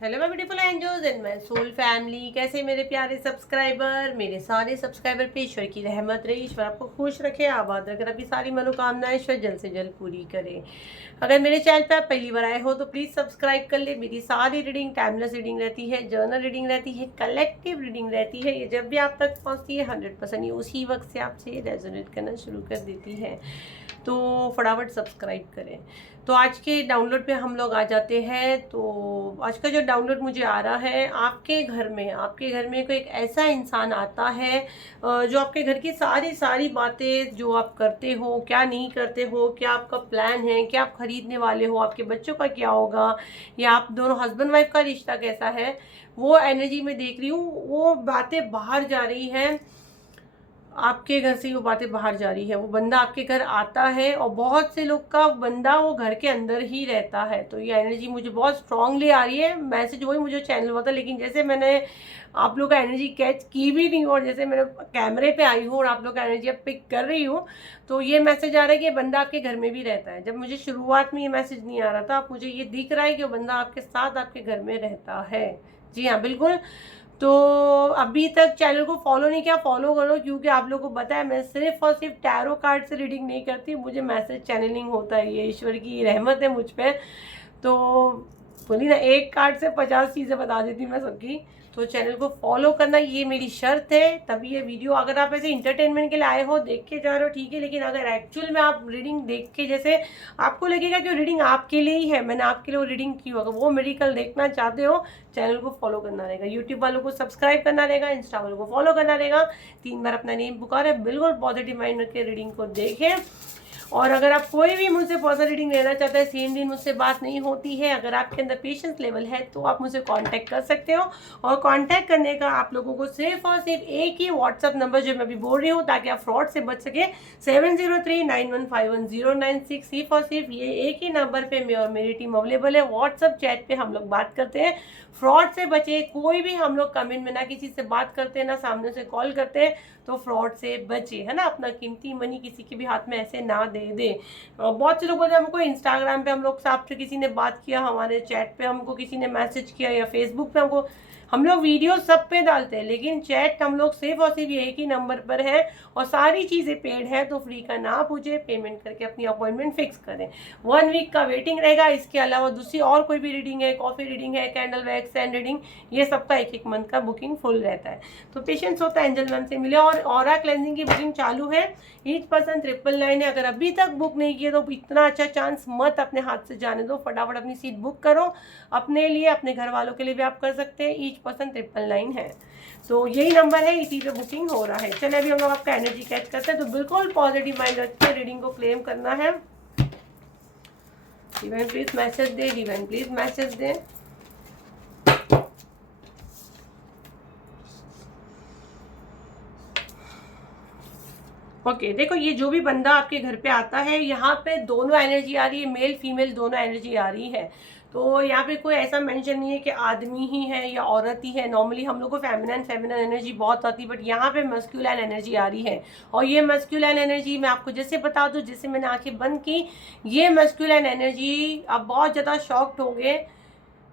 Hello my beautiful angels and my soul family. कैसे मेरे प्यारे सब्सक्राइबर, मेरे सारे सब्सक्राइबर पे ईश्वर की रहमत रहे, ईश्वर आपको खुश रखे, आबाद रखे, अपनी सारी मनोकामनाएं ईश्वर जल्द से जल्द पूरी करे। अगर मेरे चैनल पे आप पहली बार आए हो तो प्लीज़ सब्सक्राइब कर ले। मेरी सारी रीडिंग टाइमलेस रीडिंग रहती है, जर्नल रीडिंग रहती है, कलेक्टिव रीडिंग रहती है। ये जब भी आप तक पहुँचती है 100% ये उसी वक्त से आपसे रेजोनेट करना शुरू कर देती है, तो फटाफट सब्सक्राइब करें। तो आज के डाउनलोड पे हम लोग आ जाते हैं। तो आज का जो डाउनलोड मुझे आ रहा है, आपके घर में कोई एक ऐसा इंसान आता है जो आपके घर की सारी सारी बातें जो आप करते हो, क्या नहीं करते हो, क्या आपका प्लान है, क्या आप खरीदने वाले हो, आपके बच्चों का क्या होगा, या आप दोनों हस्बैंड वाइफ का रिश्ता कैसा है, वो एनर्जी में देख रही हूँ। वो बातें बाहर जा रही हैं, आपके घर से वो बातें बाहर जा रही है। वो बंदा आपके घर आता है और बहुत से लोग का बंदा वो घर के अंदर ही रहता है। तो ये एनर्जी मुझे बहुत स्ट्रांगली आ रही है। मैसेज वही मुझे चैनल हुआ था, लेकिन जैसे मैंने आप लोग का एनर्जी कैच की भी नहीं और जैसे मैंने कैमरे पे आई हूँ और आप लोग का एनर्जी अब पिक कर रही हूँ, तो ये मैसेज आ रहा है कि ये बंदा आपके घर में भी रहता है। जब मुझे शुरुआत में ये मैसेज नहीं आ रहा था, अब मुझे ये दिख रहा है कि वो बंदा आपके साथ आपके घर में रहता है। जी हाँ, बिल्कुल। तो अभी तक चैनल को फॉलो नहीं किया, फॉलो करो, क्योंकि आप लोगों को पता है मैं सिर्फ और सिर्फ टैरो कार्ड से रीडिंग नहीं करती, मुझे मैसेज चैनलिंग होता है। ये ईश्वर की रहमत है मुझ पे। तो बोली ना, एक कार्ड से 50 चीज़ें बता देती मैं सबकी। तो चैनल को फॉलो करना ये मेरी शर्त है, तभी ये वीडियो। अगर आप ऐसे इंटरटेनमेंट के लिए आए हो, देख के जा रहे हो, ठीक है, लेकिन अगर एक्चुअल में आप रीडिंग देख के जैसे आपको लगेगा कि रीडिंग आपके लिए ही है, मैंने आपके लिए वो रीडिंग की हो, अगर वो मेडिकल देखना चाहते हो, चैनल को फॉलो करना रहेगा, यूट्यूब वालों को सब्सक्राइब करना रहेगा, इंस्टा वालों को फॉलो करना रहेगा, 3 बार अपना नेम पुकारे, बिल्कुल पॉजिटिव माइंड रख के रीडिंग को देखें। और अगर आप कोई भी मुझसे पर्सनल रीडिंग लेना चाहते हैं, सेम दिन मुझसे बात नहीं होती है, अगर आपके अंदर पेशेंस लेवल है तो आप मुझसे कांटेक्ट कर सकते हो। और कांटेक्ट करने का आप लोगों को सिर्फ और सिर्फ एक ही व्हाट्सअप नंबर जो मैं अभी बोल रही हूँ, ताकि आप फ्रॉड से बच सके, 7039151096। सिर्फ और सिर्फ ये एक ही नंबर पे मैं और मेरी टीम अवेलेबल है। व्हाट्सअप चैट पे हम लोग बात करते हैं। फ्रॉड से बचे। कोई भी हम लोग कमेंट में ना किसी से बात करते हैं, ना सामने से कॉल करते हैं, तो फ्रॉड से बचे, है ना। अपना कीमती मनी किसी के भी हाथ में ऐसे ना दे दे। बहुत से लोग बोलते हैं हमको इंस्टाग्राम पे हम लोग आपसे किसी ने बात किया, हमारे चैट पे हमको किसी ने मैसेज किया, या फेसबुक पे हमको, हम लोग वीडियो सब पे डालते हैं, लेकिन चैट हम लोग सिर्फ और सिर्फ एक ही नंबर पर है और सारी चीज़ें पेड है। तो फ्री का ना पूछे, पेमेंट करके अपनी अपॉइंटमेंट फिक्स करें। 1 वीक का वेटिंग रहेगा। इसके अलावा दूसरी और कोई भी रीडिंग है, कॉफ़ी रीडिंग है, कैंडल वैक्स एंड रीडिंग, ये सबका 1 मंथ का बुकिंग फुल रहता है। तो पेशेंस होता है, एंजल मैम से मिले। और ऑरा क्लेंजिंग की बुकिंग चालू है, ईच पर्सन 999 है। अगर अभी तक बुक नहीं किए तो इतना अच्छा चांस मत अपने हाथ से जाने दो, फटाफट अपनी सीट बुक करो, अपने लिए, अपने घर वालों के लिए भी आप कर सकते हैं। ईच पर्सन 999 है। तो यही नंबर है, इसी पे बुकिंग हो रहा है। चलिए अभी हम लोग आपका एनर्जी कैच करते हैं। तो बिल्कुल पॉजिटिव माइंड रख के रीडिंग को क्लेम करना है। Divine please message they, divine please message they. Okay, देखो, ये जो भी बंदा आपके घर पे आता है, यहाँ पे दोनों एनर्जी आ रही है, मेल फीमेल दोनों एनर्जी आ रही है। तो यहाँ पे कोई ऐसा मेंशन नहीं है कि आदमी ही है या औरत ही है। नॉर्मली हम लोग को फेमिनिन एनर्जी बहुत आती है, बट यहाँ पे मस्कुलिन एनर्जी आ रही है। और ये मस्कुलिन एनर्जी मैं आपको जैसे बता दूँ, जैसे मैंने आंखें बंद की, ये मस्कुलिन एनर्जी आप बहुत ज़्यादा शॉक्ड हो गए।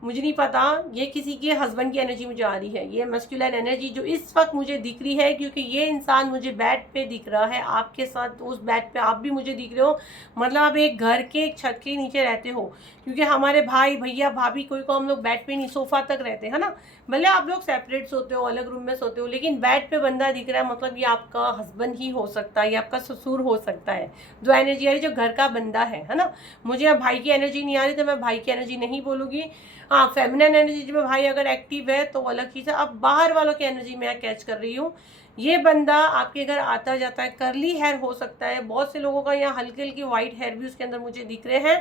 मुझे नहीं पता, ये किसी के हस्बैंड की एनर्जी मुझे आ रही है, ये मस्कुलिन एनर्जी जो इस वक्त मुझे दिख रही है, क्योंकि ये इंसान मुझे बेड पे दिख रहा है आपके साथ, उस बेड पे आप भी मुझे दिख रहे हो। मतलब आप एक घर के एक छत के नीचे रहते हो, क्योंकि हमारे भाई भैया भाभी कोई को हम लोग बेड पे नहीं, सोफा तक रहते हैं ना। भले आप लोग सेपरेट सोते हो, अलग रूम में सोते हो, लेकिन बेड पे बंदा दिख रहा है, मतलब ये आपका हस्बैंड ही हो सकता है, ये आपका ससुर हो सकता है। जो एनर्जी आ रही है, जो घर का बंदा है ना। मुझे अब भाई की एनर्जी नहीं आ रही, तो मैं भाई की एनर्जी नहीं बोलूँगी। हाँ, फेमिनिन एनर्जी में भाई अगर एक्टिव है तो अलग चीज़ है। अब बाहर वालों की एनर्जी मैं कैच कर रही हूँ। ये बंदा आपके घर आता जाता है, करली हेयर हो सकता है, बहुत से लोगों का यहाँ हल्की हल्की वाइट हेयर भी उसके अंदर मुझे दिख रहे हैं।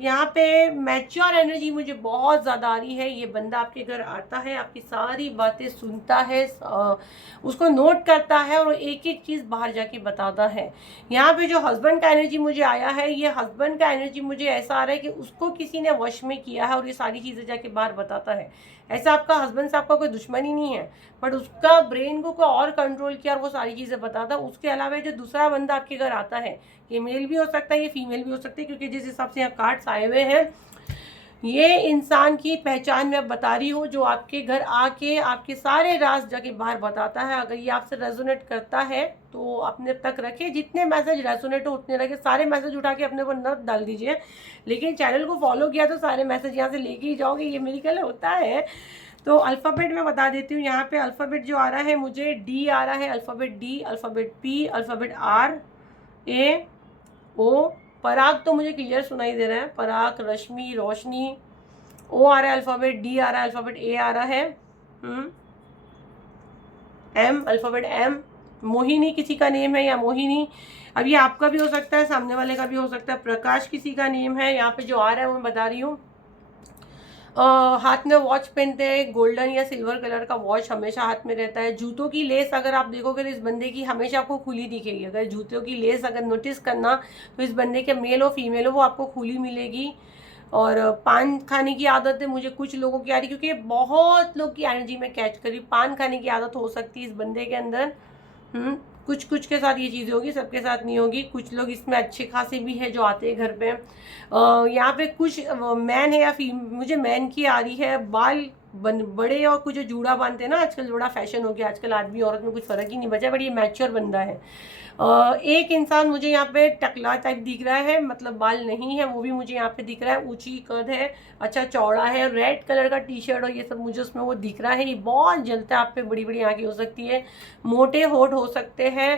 यहाँ पे मैच्योर एनर्जी मुझे बहुत ज़्यादा आ रही है। ये बंदा आपके घर आता है, आपकी सारी बातें सुनता है, उसको नोट करता है और एक एक चीज़ बाहर जाके बताता है। यहाँ पे जो हस्बैंड का एनर्जी मुझे आया है, ये हस्बैंड का एनर्जी मुझे ऐसा आ रहा है कि उसको किसी ने वश में किया है और ये सारी चीज़ें जाके बाहर बताता है। ऐसा आपका हस्बैंड से आपका कोई दुश्मन ही नहीं है, बट उसका ब्रेन को कोई और कंट्रोल किया और वो सारी चीज़ें बताता है। उसके अलावा जो दूसरा बंदा आपके घर आता है, ये मेल भी हो सकता है, ये फीमेल भी हो सकती है, क्योंकि जिस हिसाब से यहाँ कार्ड्स आए हुए हैं, ये इंसान की पहचान मैं बता रही हूँ, जो आपके घर आके आपके सारे राज जाके बाहर बताता है। अगर ये आपसे रेजोनेट करता है तो अपने तक रखे, जितने मैसेज रेजोनेट हो उतने रखे, सारे मैसेज उठा के अपने पर न डाल दीजिए। लेकिन चैनल को फॉलो किया तो सारे मैसेज यहाँ से लेके ही जाओगे, ये मेरी कल होता है। तो अल्फ़ाबेट मैं बता देती हूँ। यहाँ पे अल्फ़ाबेट जो आ रहा है मुझे डी आ रहा है, alphabet D, alphabet P, alphabet R, A, O. Parag तो मुझे क्लियर सुनाई दे रहा है, पराग, रश्मि, रोशनी। ओ आ रहा है अल्फ़ाबेट, डी आ रहा है अल्फ़ाबेट, ए आ रहा है, एम, अल्फ़ाबेट एम। मोहिनी किसी का नेम है या मोहिनी, अब ये आपका भी हो सकता है, सामने वाले का भी हो सकता है। प्रकाश किसी का नेम है, यहाँ पे जो आ रहा है वो मैं बता रही हूँ। हाथ में वॉच पहनते हैं, गोल्डन या सिल्वर कलर का वॉच हमेशा हाथ में रहता है। जूतों की लेस अगर आप देखोगे तो इस बंदे की हमेशा आपको खुली दिखेगी। अगर जूतों की लेस अगर नोटिस करना तो इस बंदे के मेल हो फीमेल हो वो आपको खुली मिलेगी। और पान खाने की आदत है मुझे कुछ लोगों की आ रही, क्योंकि बहुत लोग की एनर्जी में कैच करी। पान खाने की आदत हो सकती है इस बंदे के अंदर। कुछ कुछ के साथ ये चीज़ें होगी, सबके साथ नहीं होगी। कुछ लोग इसमें अच्छे खासे भी है जो आते हैं घर पे। यहाँ पे कुछ मैन है या मुझे मैन की आ रही है। बाल बड़े और कुछ जो जूड़ा बांधते हैं ना, आजकल बड़ा फैशन हो गया, आजकल आदमी औरत में कुछ फर्क ही नहीं बचा, बट ये मैच्योर बंदा है। एक इंसान मुझे यहाँ पे टकला टाइप दिख रहा है, मतलब बाल नहीं है, वो भी मुझे यहाँ पे दिख रहा है। ऊंची कद है, अच्छा चौड़ा है, रेड कलर का टी शर्ट और ये सब मुझे उसमें वो दिख रहा है। ये बहुत जलता है, आप पे बड़ी बड़ी आंखें हो सकती है, मोटे होठ हो सकते हैं।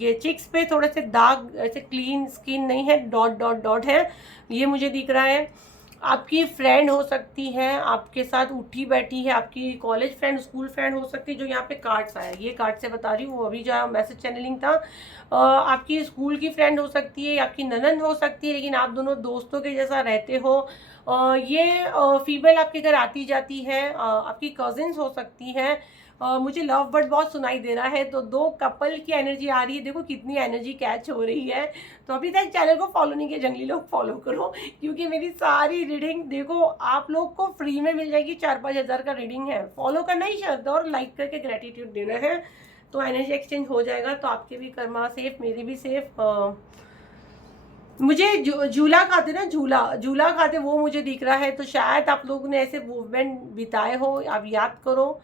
ये चिक्स पे थोड़े से दाग, ऐसे क्लीन स्किन नहीं है, डॉट डॉट डॉट है, ये मुझे दिख रहा है। आपकी फ्रेंड हो सकती है, आपके साथ उठी बैठी है, आपकी कॉलेज फ्रेंड, स्कूल फ्रेंड हो सकती है। जो यहाँ पे कार्ड्स आया, ये कार्ड से बता रही हूँ, वो अभी जो मैसेज चैनलिंग था। आपकी स्कूल की फ्रेंड हो सकती है, आपकी ननंद हो सकती है, लेकिन आप दोनों दोस्तों के जैसा रहते हो। ये फीमेल आपके घर आती जाती है, आपकी कजिन्स हो सकती हैं। मुझे लव बर्ड बहुत सुनाई दे रहा है, तो दो कपल की एनर्जी आ रही है। देखो कितनी एनर्जी कैच हो रही है। तो अभी तक चैनल को फॉलो नहीं किया, जंगली लोग फॉलो करो, क्योंकि मेरी सारी रीडिंग देखो आप लोग को फ्री में मिल जाएगी। 4-5 हज़ार का रीडिंग है, फॉलो करना ही शर्त है और लाइक करके ग्रेटिट्यूड देना है, तो एनर्जी एक्सचेंज हो जाएगा। तो आपके भी कर्मा सेफ, मेरी भी सेफ। मुझे झूला खाते ना, झूला खाते वो मुझे दिख रहा है। तो शायद आप लोगों ने ऐसे मूवमेंट बिताए हो, आप याद करो।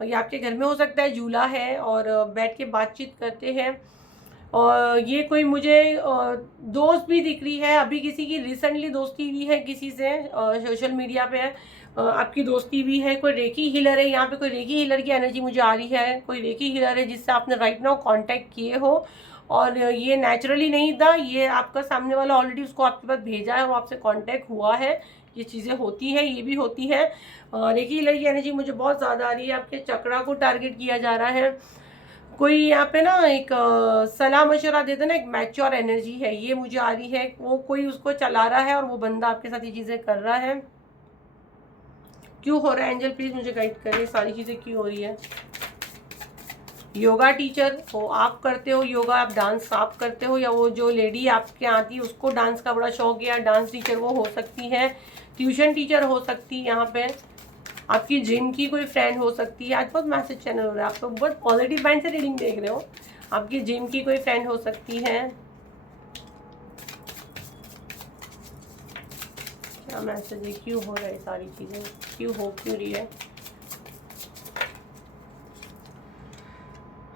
ये आपके घर में हो सकता है, झूला है और बैठ के बातचीत करते हैं। और ये कोई मुझे दोस्त भी दिख रही है, अभी किसी की रिसेंटली दोस्ती हुई है किसी से, सोशल मीडिया पे आपकी दोस्ती भी है। कोई रेकी हीलर है, यहाँ पे कोई रेकी हीलर की एनर्जी मुझे आ रही है। कोई रेकी हीलर है जिससे आपने राइट नाउ कांटेक्ट किए हो, और ये नेचुरली नहीं था, ये आपका सामने वाला ऑलरेडी उसको आपके पास भेजा है, वो आपसे कांटेक्ट हुआ है। ये चीज़ें होती है, ये भी होती है। रेकी हीलर की एनर्जी मुझे बहुत ज़्यादा आ रही है। आपके चक्रा को टारगेट किया जा रहा है। कोई यहाँ पे ना एक सलाह मशवरा देते ना, एक मैच्योर एनर्जी है, ये मुझे आ रही है। वो कोई उसको चला रहा है और वो बंदा आपके साथ ये चीज़ें कर रहा है। क्यों हो रहा है एंजल, प्लीज मुझे गाइड करें, सारी चीज़ें क्यों हो रही है। योगा टीचर हो आप, करते हो योगा, आप डांस आप करते हो, या वो जो लेडी आपके आती है उसको डांस का बड़ा शौक है, या डांस टीचर वो हो सकती है, ट्यूशन टीचर हो सकती है। यहाँ पे आपकी जिम की कोई फ्रेंड हो सकती है। आज बहुत मैसेज चैनल हो रहा है, आप तो बहुत पॉजिटिव माइंड से रीडिंग देख रहे हो। आपकी जिम की कोई फ्रेंड हो सकती है। क्या मैसेज है, क्यों हो रहा है सारी चीज़ें, क्यों हो क्यों रही है।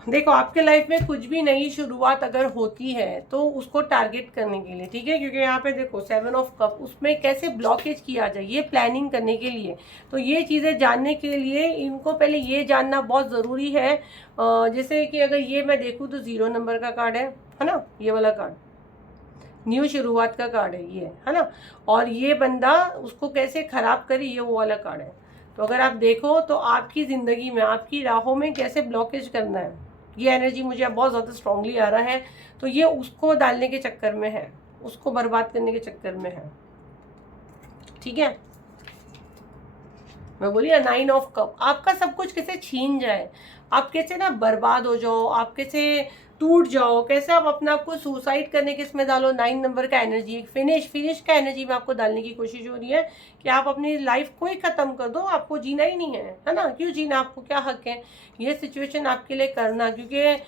देखो आपके लाइफ में कुछ भी नई शुरुआत अगर होती है तो उसको टारगेट करने के लिए, ठीक है, क्योंकि यहाँ पे देखो 7 ऑफ कप, उसमें कैसे ब्लॉकेज किया जाए ये प्लानिंग करने के लिए। तो ये चीज़ें जानने के लिए इनको पहले ये जानना बहुत ज़रूरी है। जैसे कि अगर ये मैं देखूँ तो 0 नंबर का कार्ड है ना, ये वाला कार्ड न्यू शुरुआत का कार्ड है ये, है ना। और ये बंदा उसको कैसे खराब करे, ये वो वाला कार्ड है। तो अगर आप देखो तो आपकी ज़िंदगी में, आपकी राहों में कैसे ब्लॉकेज करना है, ये एनर्जी मुझे बहुत ज़्यादा स्ट्रांगली आ रहा है। तो ये उसको डालने के चक्कर में है, उसको बर्बाद करने के चक्कर में है, ठीक है। मैं बोली ना 9 ऑफ कप, आपका सब कुछ कैसे छीन जाए, आप कैसे ना बर्बाद हो जाओ, आप कैसे टूट जाओ, कैसे आप अपने आप को सुसाइड करने के इसमें डालो। 9 नंबर का एनर्जी, एक फिनिश का एनर्जी में आपको डालने की कोशिश हो रही है कि आप अपनी लाइफ को ही ख़त्म कर दो, आपको जीना ही नहीं है ना, क्यों जीना, आपको क्या हक है ये सिचुएशन आपके लिए करना। क्योंकि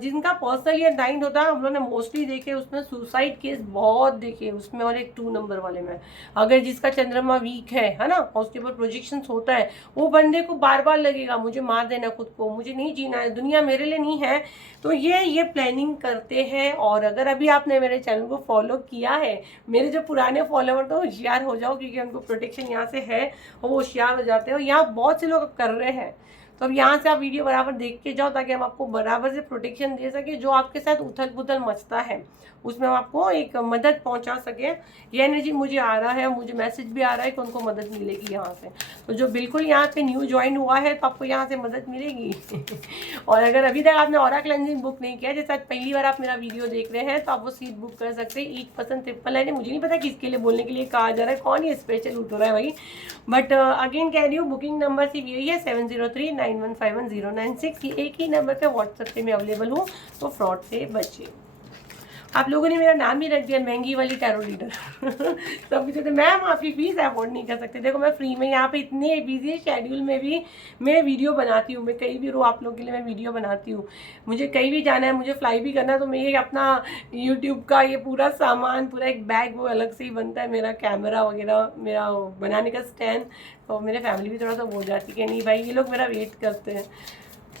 जिनका पर्सनल ये 9 होता है, हम लोगों ने मोस्टली देखे उसमें सुसाइड केस बहुत देखे उसमें, और एक 2 नंबर वाले में। अगर जिसका चंद्रमा वीक है ना, और उसके ऊपर प्रोजेक्शन होता है, वो बंदे को बार बार लगेगा मुझे मार देना खुद को, मुझे नहीं जीना है, दुनिया मेरे लिए नहीं है। तो ये प्लानिंग करते हैं। और अगर अभी आपने मेरे चैनल को फॉलो किया है, मेरे जो पुराने फॉलोवर तो होशियार हो जाओ, क्योंकि उनको प्रोटेक्शन यहाँ से है और वो होशियार हो जाते हैं, और यहाँ बहुत से लोग कर रहे हैं। तो अब यहाँ से आप वीडियो बराबर देख के जाओ, ताकि हम आपको बराबर से प्रोटेक्शन दे सके। जो आपके साथ उथल पुथल मचता है उसमें हम आपको एक मदद पहुँचा सके। ये एनर्जी मुझे आ रहा है, मुझे मैसेज भी आ रहा है कि उनको मदद मिलेगी यहाँ से। तो जो बिल्कुल यहाँ पे न्यू ज्वाइन हुआ है, तो आपको यहाँ से मदद मिलेगी। और अगर अभी तक आपने ऑरा क्लेंजिंग बुक नहीं किया, जैसे आज पहली बार आप मेरा वीडियो देख रहे हैं, तो आप वो सीट बुक कर सकते हैं। ईच पर्सन ट्रिपल है, मुझे नहीं पता किसके लिए बोलने के लिए कहा जा रहा है, कौन ये स्पेशल उठ रहा है भाई। बट अगेन कह रही हूँ, बुकिंग नंबर सिर्फ यही है 7039151096। ये एक ही नंबर पे व्हाट्सएप पे मैं अवेलेबल हूँ, तो फ्रॉड से बचिए। आप लोगों ने मेरा नाम ही रख दिया महंगी वाली टैरो रीडर। सब कुछ होते, मैम आपकी फीस अफोर्ड नहीं कर सकते। देखो मैं फ्री में यहाँ पे इतने बिजी शेड्यूल में भी मैं वीडियो बनाती हूँ, मैं कहीं भी रहूँ आप लोगों के लिए मैं वीडियो बनाती हूँ। मुझे कहीं भी जाना है, मुझे फ्लाई भी करना है, तो मैं ये अपना यूट्यूब का ये पूरा सामान, पूरा एक बैग वो अलग से ही बनता है, मेरा कैमरा वगैरह, मेरा बनाने का स्टैंड। और मेरे फैमिली भी थोड़ा सा हो जाती है कि नहीं भाई ये लोग मेरा वेट करते हैं।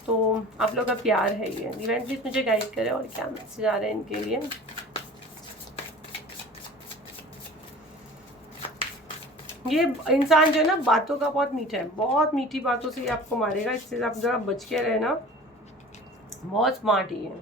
तो आप लोग का प्यार है ये। इवेंट प्लीज मुझे गाइड करें, और क्या मैसेज आ रहे हैं इनके लिए। ये इंसान जो है ना, बातों का बहुत मीठा है, बहुत मीठी बातों से ये आपको मारेगा, इससे आप जरा बच के रहना। बहुत स्मार्ट ही है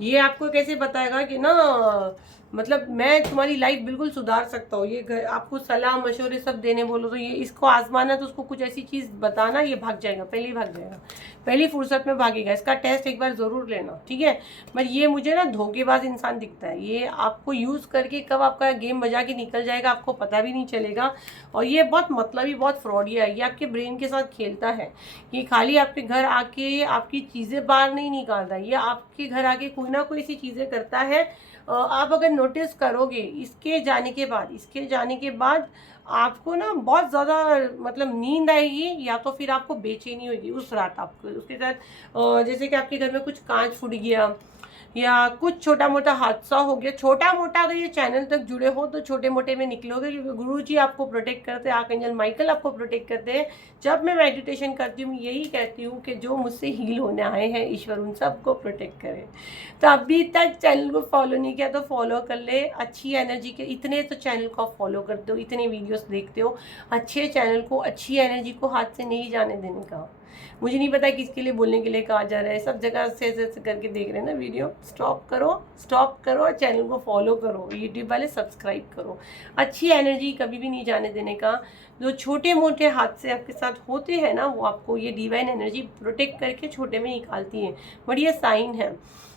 ये। आपको कैसे बताएगा कि ना, मतलब मैं तुम्हारी लाइफ बिल्कुल सुधार सकता हूँ। ये घर आपको सलाह मशवरे सब देने बोलो, तो ये इसको आजमाना, तो उसको कुछ ऐसी चीज़ बताना, ये भाग जाएगा, पहले ही भाग जाएगा, पहली फुर्सत में भागेगा। इसका टेस्ट एक बार ज़रूर लेना, ठीक है। पर ये मुझे ना धोखेबाज इंसान दिखता है, ये आपको यूज़ करके कब आपका गेम बजा के निकल जाएगा आपको पता भी नहीं चलेगा। और ये बहुत मतलबी, बहुत फ्रॉडिया है, ये आपके ब्रेन के साथ खेलता है। ये खाली आपके घर आके आपकी चीज़ें बाहर नहीं निकालता, ये आपके घर आके कोई ना कोई ऐसी चीज़ें करता है। आप अगर नोटिस करोगे इसके जाने के बाद आपको ना बहुत ज़्यादा मतलब नींद आएगी, या तो फिर आपको बेचैनी होगी उस रात आपको। उसके साथ जैसे कि आपके घर में कुछ कांच फूट गया, या कुछ छोटा मोटा हादसा हो गया, छोटा मोटा। अगर ये चैनल तक जुड़े हो तो छोटे मोटे में निकलोगे, क्योंकि गुरुजी आपको प्रोटेक्ट करते हैं, आर्कएंजल माइकल आपको प्रोटेक्ट करते हैं। जब मैं मेडिटेशन करती हूँ यही कहती हूँ कि जो मुझसे हील होने आए हैं ईश्वर उन सबको प्रोटेक्ट करे। तो अभी तक चैनल को फॉलो नहीं किया तो फॉलो कर ले। अच्छी एनर्जी के इतने तो चैनल को आप फॉलो करते हो, इतने वीडियोस देखते हो, अच्छे चैनल को, अच्छी एनर्जी को हाथ से नहीं जाने देने का। मुझे नहीं पता किसके लिए बोलने के लिए कहा जा रहा है, सब जगह से ऐसे करके देख रहे हैं ना वीडियो। स्टॉप करो और चैनल को फॉलो करो, यूट्यूब वाले सब्सक्राइब करो। अच्छी एनर्जी कभी भी नहीं जाने देने का। जो छोटे मोटे हादसे आपके साथ होते हैं ना, वो आपको ये डिवाइन एनर्जी प्रोटेक्ट करके छोटे में निकालती है। बढ़िया साइन है।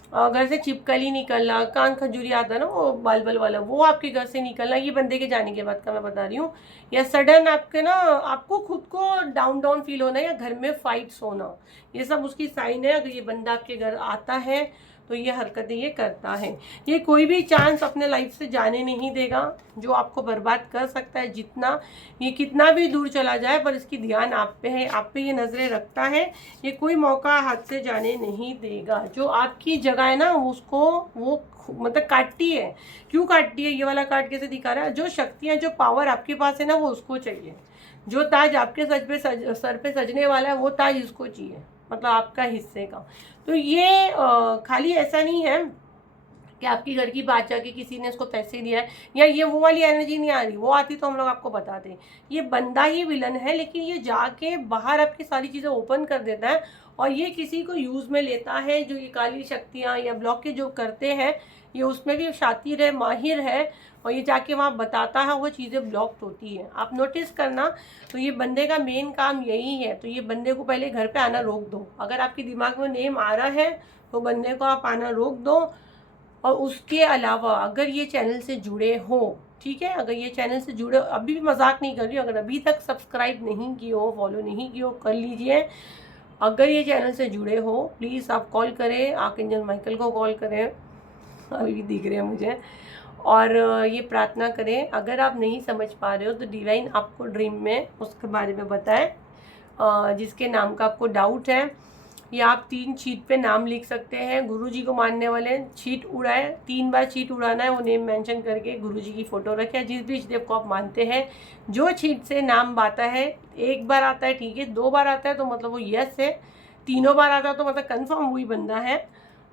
घर से छिपकली निकलना, कान खजूरी आता है ना वो बाल वाला, वो आपके घर से निकलना, ये बंदे के जाने के बाद का मैं बता रही हूँ। या सडन आपके ना आपको खुद को डाउन फील होना, या घर में फाइट्स होना, ये सब उसकी साइन है। अगर ये बंदा आपके घर आता है तो ये हरकतें ये करता है। ये कोई भी चांस अपने लाइफ से जाने नहीं देगा जो आपको बर्बाद कर सकता है। जितना ये कितना भी दूर चला जाए, पर इसकी ध्यान आप पे है, आप पे ये नज़रें रखता है। ये कोई मौका हाथ से जाने नहीं देगा। जो आपकी जगह है ना उसको वो मतलब काटती है। क्यों काटती है? ये वाला कार्ड कैसे दिखा रहा है? जो शक्तियाँ, जो पावर आपके पास है ना, वो उसको चाहिए। जो ताज आपके सर पे सजने वाला है, वो ताज इसको चाहिए, मतलब आपका हिस्से का। तो ये खाली ऐसा नहीं है कि आपकी घर की बात जाके किसी ने इसको पैसे दिया है, या ये वो वाली एनर्जी नहीं आ रही। वो आती तो हम लोग आपको बताते। ये बंदा ही विलन है, लेकिन ये जाके बाहर आपकी सारी चीज़ें ओपन कर देता है, और ये किसी को यूज़ में लेता है। जो ये काली शक्तियाँ या ब्लॉकेज जो करते हैं, ये उसमें भी शातिर है, माहिर है, और ये जाके वहाँ बताता है, वो चीज़ें ब्लॉक्ड होती है। आप नोटिस करना। तो ये बंदे का मेन काम यही है। तो ये बंदे को पहले घर पे आना रोक दो। अगर आपके दिमाग में नेम आ रहा है तो बंदे को आप आना रोक दो। और उसके अलावा अगर ये चैनल से जुड़े हो, ठीक है, अगर ये चैनल से जुड़े, अभी भी मजाक नहीं कर रही हूँ, अगर अभी तक सब्सक्राइब नहीं किए हो, फॉलो नहीं किए हो, कर लीजिए। अगर ये चैनल से जुड़े हो प्लीज़ आप कॉल करें, आर्कएंजल माइकल को कॉल करें, अभी भी दिख रहे हैं मुझे, और ये प्रार्थना करें। अगर आप नहीं समझ पा रहे हो तो डिवाइन आपको ड्रीम में उसके बारे में बताएं जिसके नाम का आपको डाउट है, या आप 3 शीट पे नाम लिख सकते हैं। गुरुजी को मानने वाले शीट उड़ाए, 3 बार शीट उड़ाना है, वो नेम मेंशन करके गुरुजी की फ़ोटो रखें। जिस भी देव को आप मानते हैं, जो शीट से नाम आता है, 1 बार आता है ठीक है, 2 बार आता है तो मतलब वो यस है, 3 बार आता है तो मतलब कन्फर्म वही बंदा है।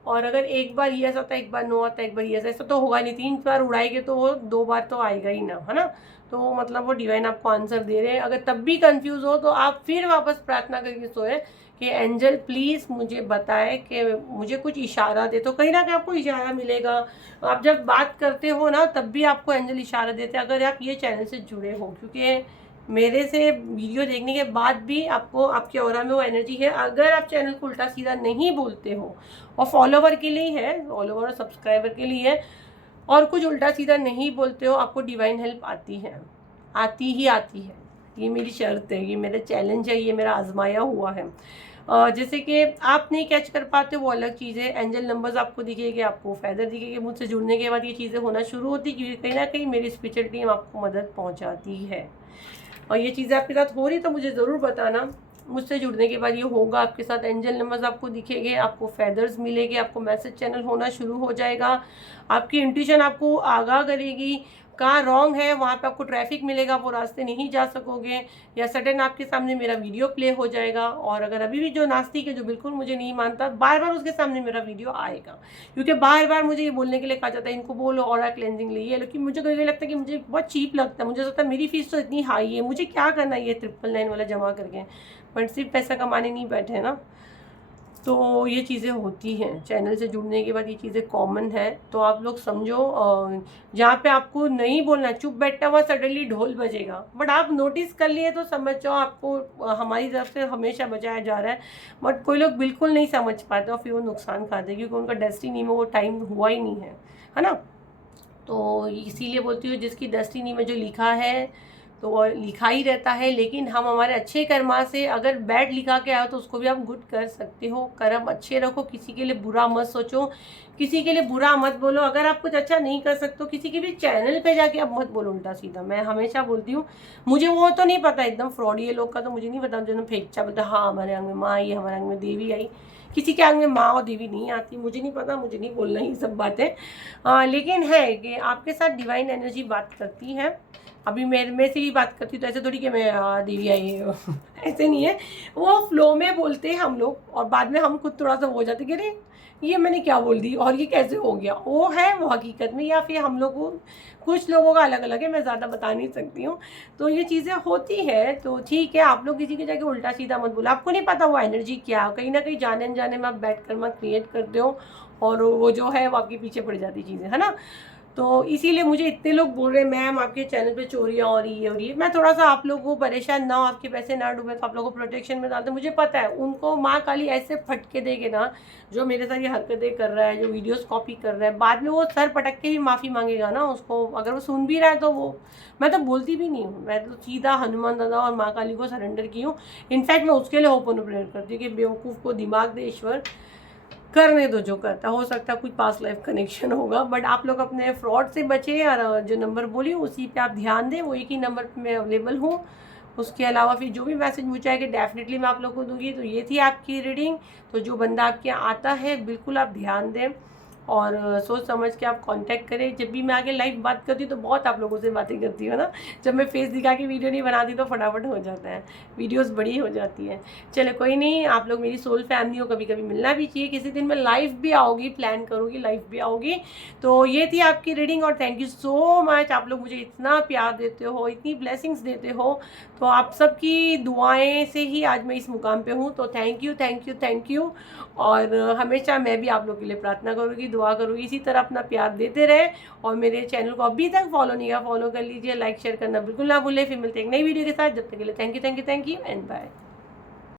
और अगर 1 बार यस आता है, 1 बार नो आता है, 1 बार यस, ऐसा तो होगा नहीं। 3 बार उड़ाएंगे तो वो 2 बार तो आएगा ही ना, है ना। तो मतलब वो डिवाइन आपको आंसर दे रहे हैं। अगर तब भी कंफ्यूज हो तो आप फिर वापस प्रार्थना करके सोए कि एंजल प्लीज़ मुझे बताए कि मुझे कुछ इशारा दे। तो कहीं ना कहीं आपको इशारा मिलेगा। आप जब बात करते हो ना तब भी आपको एंजल इशारा देते हैं, अगर आप ये चैनल से जुड़े हो। क्योंकि मेरे से वीडियो देखने के बाद भी आपको आपके ऑरा में वो एनर्जी है। अगर आप चैनल को उल्टा सीधा नहीं बोलते हो, और फॉलोवर के लिए है, फॉलोवर और सब्सक्राइबर के लिए है, और कुछ उल्टा सीधा नहीं बोलते हो, आपको डिवाइन हेल्प आती है, आती ही आती है। ये मेरी शर्त है, ये मेरा चैलेंज है, ये मेरा आजमाया हुआ है। जैसे कि आप नहीं कैच कर पाते वो अलग चीज़ है। एंजल नंबर्स आपको दिखेंगे, आपको फैदर दिखेंगे। मुझसे जुड़ने के बाद ये चीज़ें होना शुरू होती, क्योंकि कहीं ना कहीं मेरी स्पिरिचुअल टीम आपको मदद पहुंचाती है। और ये चीज़ें आपके साथ हो रही तो मुझे ज़रूर बताना। मुझसे जुड़ने के बाद ये होगा आपके साथ। एंजल नंबर्स आपको दिखेंगे, आपको फैदर्स मिलेंगे, आपको मैसेज चैनल होना शुरू हो जाएगा। आपकी इंट्यूशन आपको आगाह करेगी कहाँ रॉन्ग है, वहाँ पे आपको ट्रैफिक मिलेगा, वो रास्ते नहीं जा सकोगे, या सडन आपके सामने मेरा वीडियो प्ले हो जाएगा। और अगर अभी भी जो नास्तिक है, जो बिल्कुल मुझे नहीं मानता, बार बार उसके सामने मेरा वीडियो आएगा, क्योंकि बार बार मुझे ये बोलने के लिए कहा जाता है इनको बोलो ऑरा क्लेंजिंग लिए। लेकिन मुझे तो ये लगता है कि मुझे बहुत चीप लगता है। मुझे लगता है मेरी फीस तो इतनी हाई है, मुझे क्या करना है ये 999 वाला जमा करके, बट सिर्फ पैसा कमाने नहीं बैठे ना। तो ये चीज़ें होती हैं, चैनल से जुड़ने के बाद ये चीज़ें कॉमन है। तो आप लोग समझो, जहाँ पे आपको नहीं बोलना, चुप बैठा हुआ सडनली ढोल बजेगा, बट आप नोटिस कर लिए तो समझ जाओ आपको हमारी तरफ से हमेशा बजाया जा रहा है। बट कोई लोग बिल्कुल नहीं समझ पाते और फिर वो नुकसान खाते हैं, क्योंकि उनका डेस्टिनी में वो टाइम हुआ ही नहीं है ना। तो इसीलिए बोलती हूँ जिसकी डेस्टिनी में जो लिखा है तो वो लिखा ही रहता है। लेकिन हम हमारे अच्छे कर्मा से अगर बैड लिखा के आए तो उसको भी आप गुड कर सकते हो। कर्म अच्छे रखो, किसी के लिए बुरा मत सोचो, किसी के लिए बुरा मत बोलो। अगर आप कुछ अच्छा नहीं कर सकते हो, किसी के भी चैनल पे जाके आप मत बोलो उल्टा सीधा। मैं हमेशा बोलती हूँ, मुझे वो तो नहीं पता, एकदम फ्रॉड ये लोग का तो मुझे नहीं पता, जो फेंकचा बोलता हाँ हमारे अंग में माँ आई, हमारे अंग में देवी आई। किसी के अंग में माँ और देवी नहीं आती, मुझे नहीं पता, मुझे नहीं बोलना ये सब बातें। लेकिन है कि आपके साथ डिवाइन एनर्जी बात करती है। अभी मेरे से ही बात करती तो ऐसे थोड़ी कि मैं देवी आई है ऐसे नहीं है। वो फ्लो में बोलते हैं हम लोग, और बाद में हम खुद थोड़ा सा हो जाते कि अरे ये मैंने क्या बोल दी और ये कैसे हो गया। वो है वो हकीकत में, या फिर हम लोग को कुछ लोगों का अलग अलग है, मैं ज़्यादा बता नहीं सकती हूँ। तो ये चीज़ें होती है, तो ठीक है। आप लोग किसी की जगह उल्टा सीधा मत बोलो, आपको नहीं पता वो एनर्जी क्या, कहीं ना कहीं जाने अनजाने में आप बैठ कर मत क्रिएट करते हो, और वो जो है वो आपके पीछे पड़ जाती चीज़ें, है ना। तो इसीलिए मुझे इतने लोग बोल रहे हैं मैम आपके चैनल पे चोरियाँ हो रही है और ये, मैं थोड़ा सा आप लोगों को परेशान ना हो, आपके पैसे ना डूबे, तो आप लोगों को प्रोटेक्शन में डालते। मुझे पता है उनको माँ काली ऐसे फटके देगे ना, जो मेरे साथ ये हरकतें कर रहा है, जो वीडियोस कॉपी कर रहा है, बाद में वो सर पटक के भी माफ़ी मांगेगा ना उसको। अगर वो सुन भी रहा है तो वो, मैं तो बोलती भी नहीं हूँ, मैं तो सीधा हनुमान दादा और माँ काली को सरेंडर की हूँ। इनफैक्ट मैं उसके लिए होपन प्रेयर करती हूँ कि बेवकूफ़ को दिमाग दे ईश्वर, करने दो जो करता। हो सकता है कुछ पास्ट लाइफ कनेक्शन होगा, बट आप लोग अपने फ्रॉड से बचे। और जो नंबर बोली उसी पे आप ध्यान दें, वो एक ही नंबर पे मैं अवेलेबल हूँ। उसके अलावा फिर जो भी मैसेज मुझे आएगा डेफिनेटली मैं आप लोग को दूंगी। तो ये थी आपकी रीडिंग। तो जो बंदा आपके यहाँ आता है बिल्कुल आप ध्यान दें और सोच समझ के आप कांटेक्ट करें। जब भी मैं आगे लाइव बात करती हूँ तो बहुत आप लोगों से बातें करती हूँ ना, जब मैं फेस दिखा के वीडियो नहीं बनाती तो फटाफट हो जाता है, वीडियोस बड़ी हो जाती है। चलो कोई नहीं, आप लोग मेरी सोल फैमिली हो, कभी कभी मिलना भी चाहिए। किसी दिन मैं लाइव भी आऊँगी, प्लान करूँगी लाइव भी आऊँगी। तो ये थी आपकी रीडिंग और थैंक यू सो मच। आप लोग मुझे इतना प्यार देते हो, इतनी ब्लेसिंग्स देते हो, तो आप सबकी दुआएं से ही आज मैं इस मुकाम पे हूँ। तो thank you thank you thank you. और हमेशा मैं भी आप लोग के लिए प्रार्थना करूँगी, दुआ करूँगी, इसी तरह अपना प्यार देते रहे। और मेरे चैनल को अभी तक फॉलो नहीं किया, फॉलो कर लीजिए, लाइक शेयर करना बिल्कुल ना भूलें। फिर मिलते हैं एक नई वीडियो के साथ, जब तक के लिए थैंक यू एंड बाय।